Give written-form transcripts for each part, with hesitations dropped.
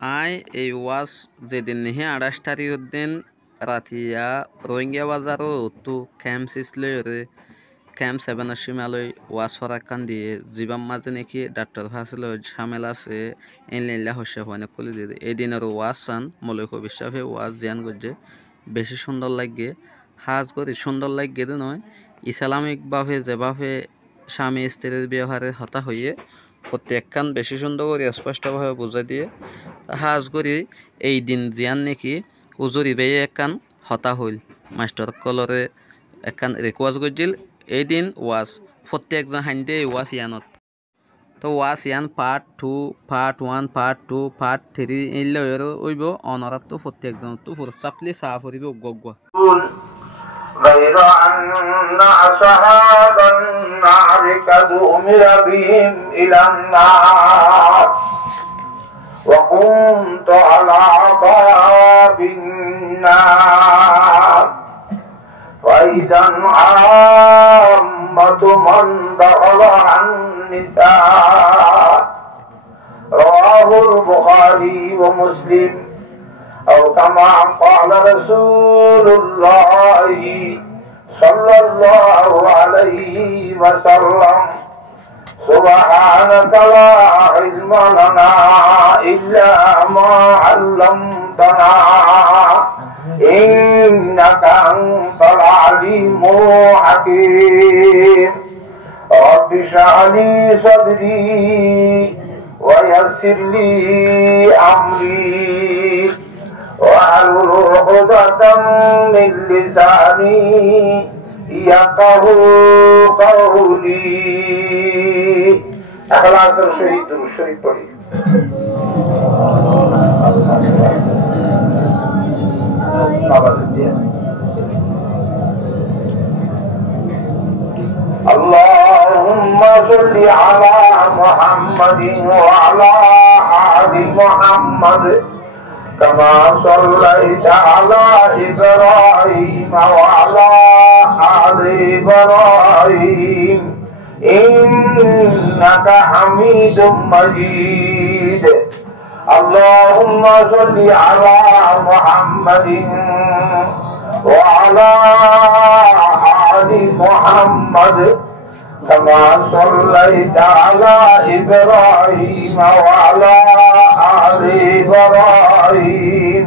I এই ওয়াজ যেদিন নিহে 28 তারিখ দিন রাতিয়া রোহিঙ্গা বাজারও তো ক্যাম্প সিসলে ক্যাম্প 7 সীমালয় ওয়াজ ফরাক্কান দিয়ে জীবাম মাঝে নাকি ডাক্তার ফাসল ঝামেল আছে এনলিল্লা হসে হয় না কলি দিয়ে এই দিনের ওয়াজ সান মৌলিক বিশ্বাসে ওয়াজ জিয়ান গজ্জে বেশি সুন্দর লাগে হাজ করি সুন্দর লাগে নয় ইসলামিকভাবে যেভাবে স্বামী স্ত্রীর ব্যবহারে হতা হইয়ে প্রত্যেকখান বেশি সুন্দর করে স্পষ্টভাবে বুঝাই দিয়ে হাজ করি এই দিন জিয়ান নাকি উজুরি বেয়ে একখান হতা হইল মাস্টার কলরে একখান রিকোয়াজ করছিল এই দিন ওয়াজ প্রত্যেকজন হাইন্দে ওয়াজ ইয়ানত তো ওয়াজ ইয়ান পার্ট 2 পার্ট 1 পার্ট 2 পার্ট 3 ইল্লে হইব অনরাত তো প্রত্যেকজন তো ফুরসাপলি সাফ হইব গগগা غير أن أصحاب النار قد أمر بهم إلى النار وكنت على باب النار فإذا عامة من دخل عن النساء رواه البخاري ومسلم أو كما قال رسول الله صلى الله عليه وسلم سبحانك لا علم لنا إلا ما علمتنا إنك أنت العليم الحكيم رب اشرح لي صدري ويسر لي أمري واحلل عقدة من لساني يفقهوا قولي اخلاص الشهيد الشريف پڑھی اللهم صل على محمد وعلى آل محمد كما صليت على إبراهيم وعلى آل إبراهيم إنك حميد مجيد اللهم صل على محمد وعلى آل محمد كما صليت على إبراهيم وعلى آل إبراهيم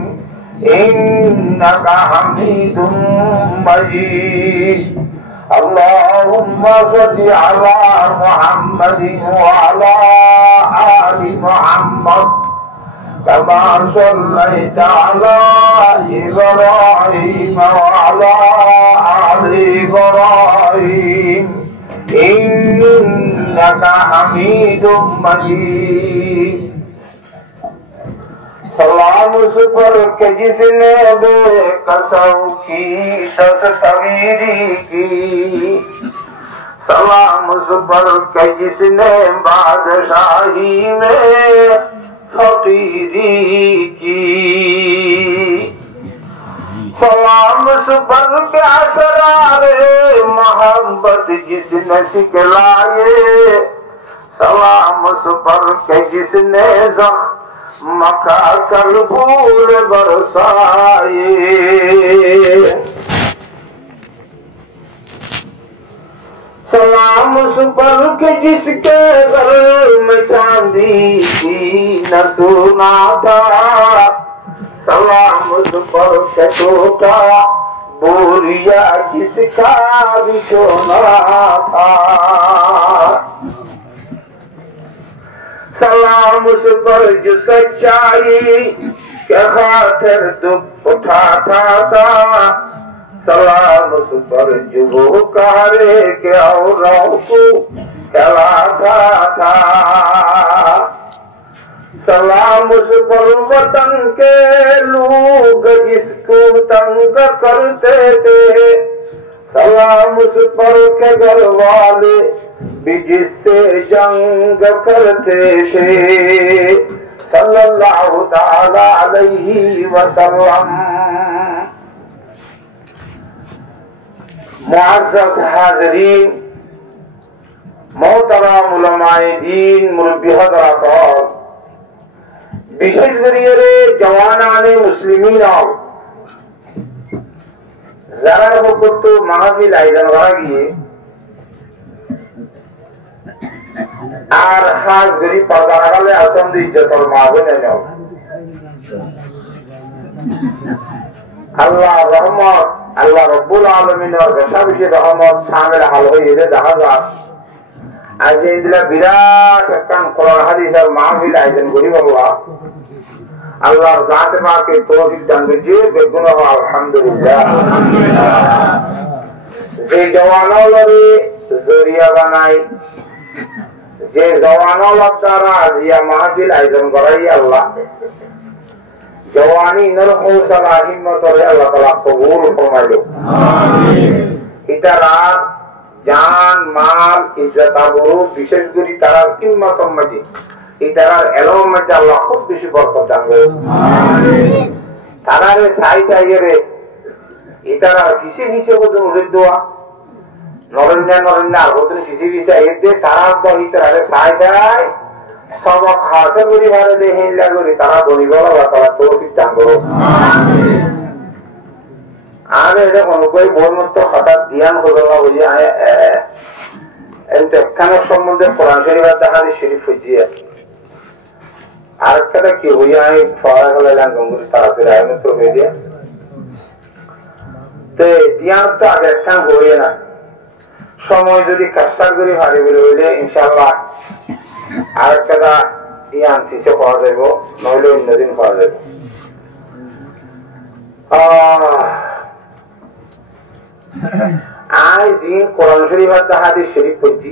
إنك حميد مجيد اللهم صل على محمد وعلى آل محمد كما صليت على إبراهيم وعلى آل إبراهيم إنك حميد مجيد سلام اس پر کہ جس نے بے قصو کی دستگیری کی سلام اس پر کہ جس نے بادشاہی میں فقیری کی سلام اس پر کہ اسرار محبت جس نے سکھلائے سلام اس پر کہ جس نے مکہ کر پھول برسائے سلام اس پر کہ جس کے گھر میں چاندی کی نہ سونا تھا سلام اس پر کہ ٹوٹا بوریا جس کا بھی سونا تھا سلام اس پر جو سچائی کے خاطر دکھ اٹھاتا تھا سلام اس پر جو وہ کارے کے اوروں کو کہلاتا تھا سلام اس پر وطن کے لوگ جس کو تنگ کرتے تھے سلام اس پر کے گھر والے بھی جس سے جنگ کرتے تھے صلی اللہ تعالی علیہ وسلم معزز حاضرین محترم علماء دین مربی حضرات বিশেষ করে জওয়ানানে মুসলিমিন যারা বক্তব্য মাহফিল আয়োজন করা গিয়ে আর খাস করি পর্দা লাগালে আসন ইজ্জতর মাহফিল নেও আল্লাহ রহমত আল্লাহ রব্বুল আলমিনের বেশা বেশি রহমত সামেল হাল হয়ে দেখা যাক আজ এইগুলা বিরাট একখান কোরআন হাদিসের মাহফিল আয়োজন করি বাবা আল্লাহর জাতে পাকে তৌফিক দান করেছে বেগুন আলহামদুলিল্লাহ যে জওয়ানলরে জরিয়া বানাই যে জওয়ানলর দ্বারা আজিয়া মাহফিল আয়োজন করাই আল্লাহ জওয়ানি নর হৌসলা হিম্মতরে আল্লাহ তাআলা কবুল ফরমাইলো আমিন ইতারা জান মাল ইজ্জত আবরু বিশেষ করে তারা কিম্মতম মধ্যে ইতারার এলম মধ্যে আল্লাহ খুব বেশি বরকত দান করে আমিন তারারে সাই সাইরে ইতারার কিসে কিসে বদন উড়ে দেওয়া নরন্য আর বদন কিসে কিসে এতে তারার তো ইতারারে সাই সাই সব খাসে করি ভালো দেখে লাগরে তারা বলি বলা তারা তৌফিক দান করো আমিন আর এটা কোনো কই বলমত হঠাৎ ধ্যান হলো না বুঝি এতে কানের সম্বন্ধে কোরআন শরীফ আর হাদিস শরীফ হইছে আর একটা কি হই আমি পড়া গেলে গঙ্গুর তাড়াতাড়ি আমি তো হয়ে দিয়ে তে ধ্যান তো আগে একটা হই না সময় যদি কাজটা করি ভালো বলে হইলে ইনশাআল্লাহ আর একটা ধ্যান কিছু পাওয়া যাবে নইলে অন্যদিন পাওয়া যাবে আজ কোরআন শরীফ আর হাদিস শরীফ পড়ছি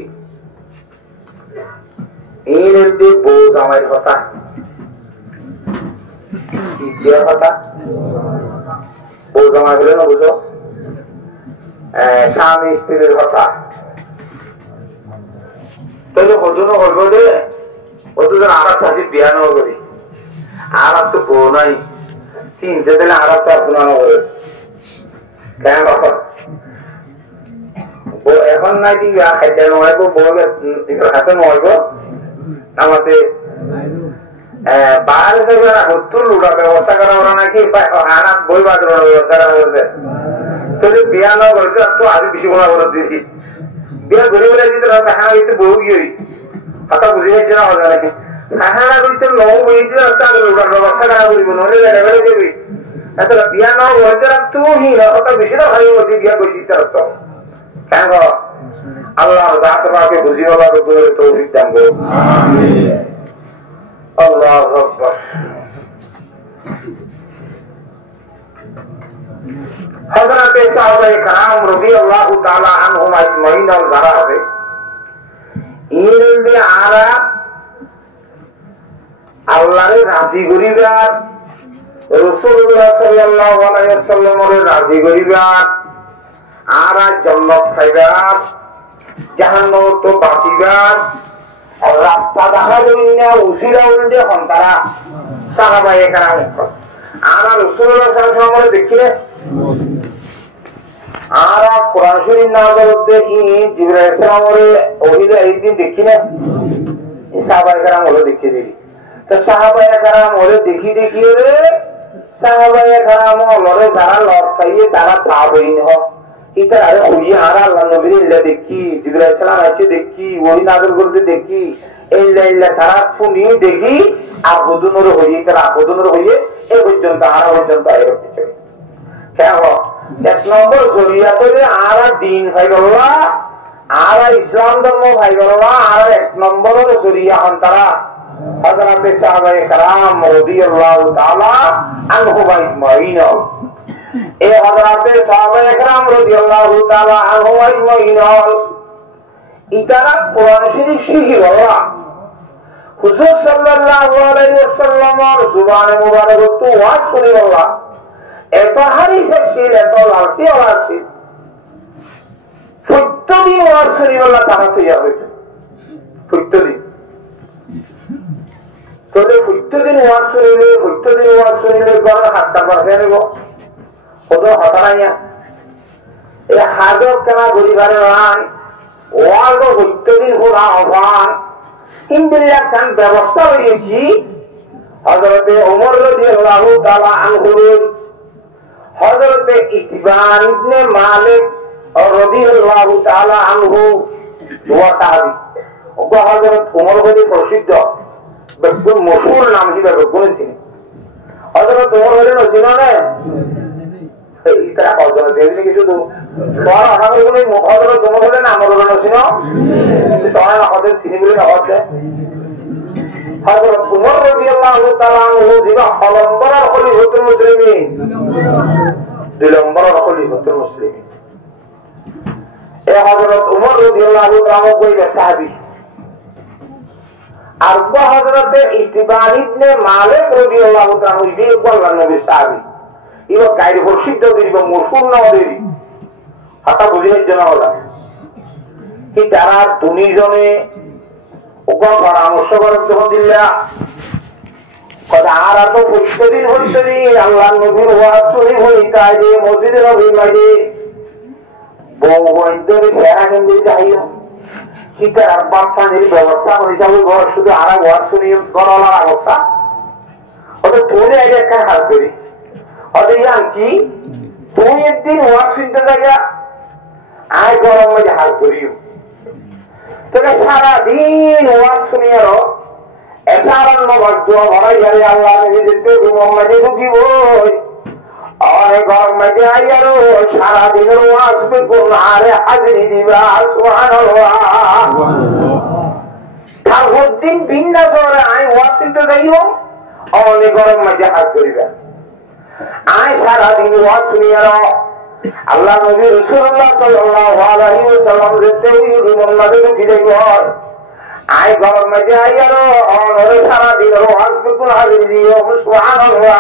এর মধ্যে বউ জামাইয়ের কথা কি কথা বউ জামাই বলে না বুঝো স্বামী স্ত্রীর কথা তাহলে হজুন হইব রে হজুন আর চাষি বিয়া নেওয়া করি আর তো বউ নাই তিনটে দিলে আর চাষ বানানো করে কেন এখন নাই দিবা খাইতে নহব বউ হাতে নহব আমাদের বাহার সত্তর লুটা ব্যবস্থা করা ওরা নাকি আনা বই বাজার ব্যবস্থা করা করবে তাহলে বিয়া না করছে তো আরো বেশি গোনা করে দিয়েছি বিয়া ঘুরে বলে দিতে কাহানা দিতে বহু গিয়ে কথা বুঝে যাচ্ছে না হবে নাকি কাহানা দিতে নৌ বইছে লুটার ব্যবস্থা করা করিব নহলে লেভেলে দেবি এত বিয়া না বলতে তুই কথা বেশি না ভাই বলছি বিয়া করছিস তো কেন আল্লাহ জাত পাকে বুঝিয়ে পাবে করে তৌফিক দান করুন আমিন আল্লাহু আকবার হযরত সাহাবায়ে کرام রাদিয়াল্লাহু তাআলা আনহুম আজমাইন আর যারা আছে ইনদে আরা আল্লাহর রাজি করিবার রাসূলুল্লাহ সাল্লাল্লাহু আলাইহি ওয়াসাল্লামের রাজি করিবার আর জন্নত খাইবার জাহান্নাম তো বাঁচিবার আর রাস্তা দেখা জন্য উসিরা উল্টে হন তারা সাহাবায়ে কেরাম আর রাসূলুল্লাহ সাল্লাল্লাহু আলাইহি ওয়াসাল্লাম দেখিলে আর কোরআন শরীফ নাযিল দেখি জিবরাইল সালামের ওহিলে এই দিন দেখিলে সাহাবায়ে কেরাম হলো দেখিয়ে দিই তো সাহাবায়ে কেরাম হলো দেখি রে সাহাবায়ে কেরাম হলো যারা লড়াইয়ে তারা পাবেই না ইতার আরে ওই আর আল্লাহ নবীর ইল্লা দেখি জিবরাইল সালাম আছে দেখি ওই নাযিল করতে দেখি ইল্লা তারা শুনি দেখি আবুদুনর হইয়ে তারা আবুদুনর হইয়ে এই পর্যন্ত আর পর্যন্ত আইরো কিছু কেন এক নম্বর জরিয়া করে আর দিন ভাইগল্লা আর ইসলাম ধর্ম ভাইগল্লা আর এক নম্বরের জরিয়া হন তারা হযরত সাহাবায়ে کرام রাদিয়াল্লাহু তাআলা আনহুম আজমাইন এই হযরত সাহাবায়ে کرام রাদিয়াল্লাহু তাআলা আনহুম আজমাইন ইতারা কোরআন শরীফ শিখিরা হুজুর সাল্লাল্লাহু আলাইহি ওয়াসাল্লামের জবানে মুবারক তো ওয়াজ করে আল্লাহ এত হাদিসের ছিল এত লালসি ওয়াজ সত্যি ওয়াজ করে আল্লাহ তাহাতে যাবে সত্যি তোলে সত্যদিন ওয়াজ শুনিলে গড় হাতটা বাঁধে নেব কত হতারাইয়া এই হাজক কেনা গরিবারে রান ওয়াজ সত্যদিন ঘোরা আহ্বান ইন্দ্রিয়া খান ব্যবস্থা হয়েছি রাদিয়াল্লাহু তাআলা আনহু হযরতে ইতবান ইবনে মালিক রাদিয়াল্লাহু তাআলা আনহু ওয়া সাহাবী ওয়া হযরত ওমর বলে প্রসিদ্ধ বেগুন মশহুর নাম হিসেবে বলেছেন হযরত ওমর বলে নছিলেন না এই তারা কজন যেদিন কিছু তো বড় আমাদের বলে হযরত ওমর বলে নাম বলে নছিলেন তারা আমাদের চিনি বলে হচ্ছে হযরত ওমর রাদিয়াল্লাহু তাআলা আনহু যিনি খলম্বর খলিফাতুল মুসলিমিন দুই নম্বর খলিফাতুল মুসলিমিন এই হযরত ওমর রাদিয়াল্লাহু তাআলা কইলে সাহাবী আর হযরত ইতবান ইবনে মালিক রাদিয়াল্লাহু তাআলা ইবনে আল্লাহর নবী সাহাবী ইও গায়রে প্রসিদ্ধ দিব মশহুর নাম দেরি হাতা বুঝিয়ে জানা হলো কি তারা দুনিজনে ওগো পরামর্শ করতে দিলা কথা আর তো প্রতিদিন হইতেই আল্লাহর নবীর ওয়াজ শুনি হইতাই যে মসজিদে নবীর মাঝে বউ বইদের সেরা কেন্দ্রে যাইও কিতার বাচ্চাদের ব্যবস্থা হইতাবে ঘর শুধু আর ওয়াজ শুনি গরলার অবস্থা ওটা তোরে আগে একটা হাত করি ওটা ইয়ান কি তুই একদিন ওয়াজ শুনতে জায়গা আয় গরম মাঝে হাত করিও তোকে সারাদিন ওয়াজ শুনিয়ারও এসারান্ন দোয়া ভরাই যাবে আল্লাহ নিজেকে মোহাম্মদে ঢুকিব অনেক গরম মাঝে আইয়ারও সারাদিনের ওয়াজ বেগুন আরে হাজিরি দিবা সুবহানাল্লাহ তারপর দিন ভিন্ন শহরে আয় ওয়াজ শুনতে যাইব অনেক গরম মাঝে হাজ করিবা আয় সারাদিন ওয়াজ শুনিয়ারও আল্লাহ নবী রাসূলুল্লাহ সাল্লাল্লাহু আলাইহি ওয়াসাল্লাম যেতে মোহাম্মদে ঢুকি যাইব আই গরম মাঝে আইয়ারো অনরে সারা দিন ওয়াজ বেগুন হাজির দিও সুবহানাল্লাহ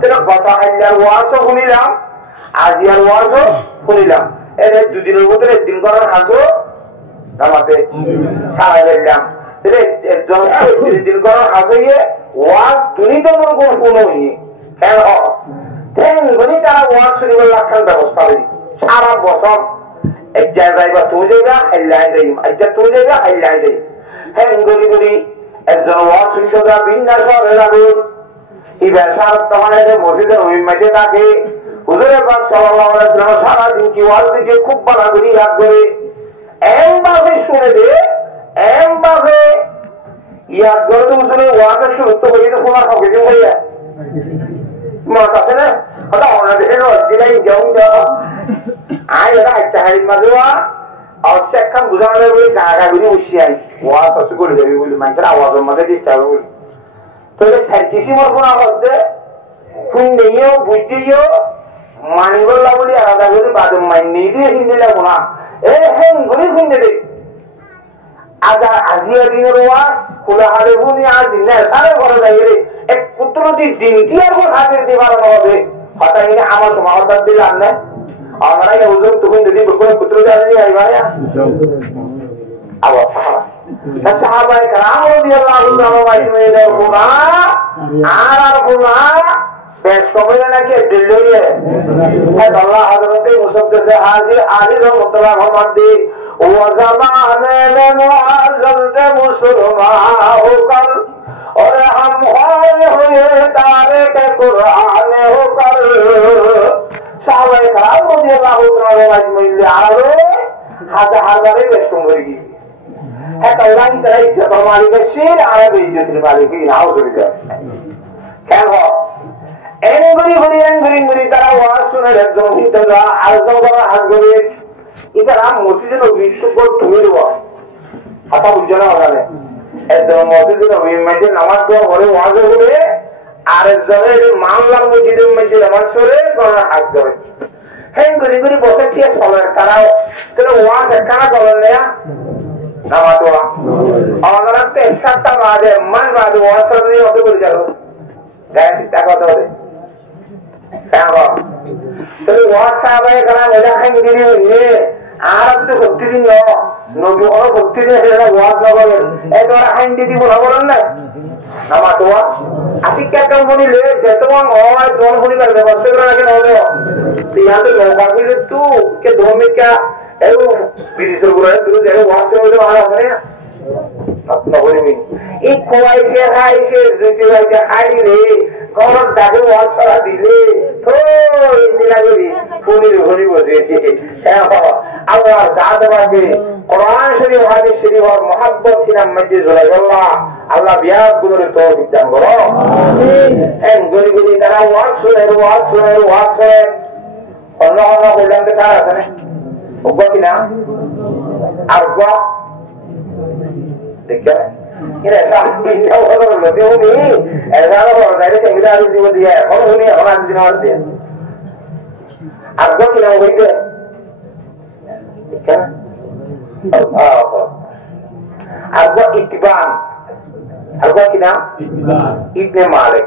তেরা কথা হাইলার ওয়াজ শুনিলাম আজিয়ার ওয়াজ শুনিলাম এর দুদিনের ভিতরে দিন করার হাজো নামাতে সারা দিলাম তেরে একজন দিন করার হাজইয়ে ওয়াজ দুনিতে মন কোন কোনই কেন তেন গনি তারা ওয়াজ শুনিবার লাখান ব্যবস্থা হই সারা বছর এক জায়গায় বা তো জায়গা হাইলাই দেই আচ্ছা তো জায়গা হাইলাই দেই হ্যাঁ গরি গরি একজন ওয়াজ শুনতে যা বিন্যাস করে লাগো এই ব্যবসার তোমাদের মসজিদে মসজিদে থাকে হুজুরে পাক সাল্লাল্লাহু আলাইহি ওয়াসাল্লাম সারা দিন কি ওয়াজ দিকে খুব ভালো করে ইয়াদ করে এমভাবে শুনে দে এমভাবে ইয়াদ করে তো হুজুরে ওয়াজ শুরু তো হয়ে তো শোনা হবে যে হইয়া মত আছে না ওটা ওনাদের দিলাই যাও যাও আয় ওরা একটা হাড়ি মাঝুয়া অবশ্যই একখান বুঝানো যাবে বলে গাগাগুলি বসিয়ে আই ওয়াজ হচ্ছে করে যাবি বলি মানুষের আওয়াজের মধ্যে দিচ্ছে হবে বলি তো সাইকিসি মোর কোন আওয়াজ দে ফুন নেইও বুঝিও মানগোল্লা বলি আলাদা করে বাদম মাই নিজে হিন্দি লাগবো না এ হ্যাঁ ঘুরি হিন্দি দে আজা আজিয়া দিনের ওয়াজ খোলা হারে বুনি আজ দিন সারে ঘরে যাই রে এক কুত্রটি দিনটি আর কোন হাতের দিবার হবে হঠাৎ আমার সমাজ দিলে আনলে আমরা এই হুজুর তুমি যদি কোন পুত্র জানি আইবায়া আবার সাহাবায়ে کرام রাদিয়াল্লাহু তাআলা আইনে কোনা আর কোনা বেশ সময় নাকি দিল্লিয়ে আল্লাহ হযরতে মুসাদ্দাস হাজির আলী রাহমাতুল্লাহ ফরমাতে ওয়া জামানে মুআজ্জাল মুসলমান হোকর और हम हुए तारे के कुरान होकर साहबाए कराम রাদিয়াল্লাহু তাআলা আজমাইন আলো হাজার হাজারে বেশম করে গিয়ে है अल्लाह की तरह इज्जत हमारी का शेर आया भी इज्जत वाले की नाव जुड़ जाए क्या हो एंगरी तरह वाज सुने একজন হিন্দা আরেকজন করা হাত ধরে ইদার আম মসজিদে নবী সুকর তুমি দেব হাতা বুঝনা হবে একজন মসজিদে নবী মসজিদে নামাজ পড়া পরে ওয়াজ হবে আর একজনের মামলার মসজিদে মসজিদে নামাজ পড়ে করা হাত ধরে এংগরি বসে কি চলে তারাও তাহলে ওয়াজ একখানা চলে না নামাজ পড়া আমরা তো একটা বাদে মান বাদে ওয়াজ করে ওকে বলে যাবো গায়ে চিন্তা করতে হবে তাহলে ওয়াজ সাহাবায়ে کرام ওটা এংগরি হইলে আর তো প্রতিদিন নবী ওর প্রতিদিন এরা ওয়াজ না করেন এটা হাইন্দি দিব না বলেন না নামাজ পড়া আশিকা কাম বলিলে যে তোমার হয় তোমার পরিবার ব্যবস্থা করা লাগে না হলো ইয়াতে লোকাগুলো তো কে ধর্মিকা এও বিদেশের গুলো তুই যে ওয়াজ করে আর হবে না আপনা বলিবি এই কোয়াইছে হাইছে যেতে লাগে হাই রে কখন তাকে ওয়াজ করা দিলে তো ইন্দিরা করি ফুলির ঘড়ি বসে আল্লাহ সাহাবাকে কোরআন শরীফ হাদিস শরীফ আর মুহাব্বত সিনাম মধ্যে জড়াই আল্লাহ আল্লাহ বিয়াত গুলোর তৌফিক দান করো আমিন এন গরি গরি তারা ওয়াজ শুনে অন্য অন্য কল্যাণ কে তারা আছে না ওগো কিনা আর গো দেখো এরা সামনে যাও হলো দেউনি এরা হলো ডাইরেক্ট ইংরেজি দিব দিয়া এখন উনি এখন আজ দিন আর দেন আর গো কিনা হইতে দেখো আরগো ইতিবান আরগো কি নাম ইবনে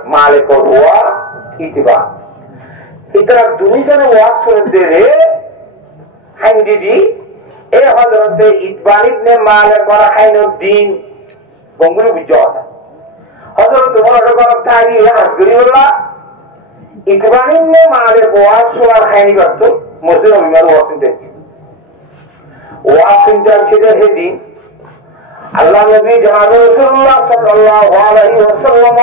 মালিক হুয়া ইতিবান ইতরা দুইজনে ওয়াজ শুনতে রে হাইন্দিদি এ হযরত ইতবান ইবনে মালিক ওয়া হাইনুদ্দিন বঙ্গুলো বুঝাতা হযরত ওমর রাদিয়াল্লাহু তাআলা হাসগরিউল্লাহ ইতবান ইবনে মালিক ওয়াজ শোনার হাইনি করত মসজিদ নববীর ওয়াজ শুনতে ওয়াজ শুনতে ছিল সেদিন আল্লাহ নবী জনাব রাসূলুল্লাহ সাল্লাল্লাহু আলাইহি ওয়াসাল্লাম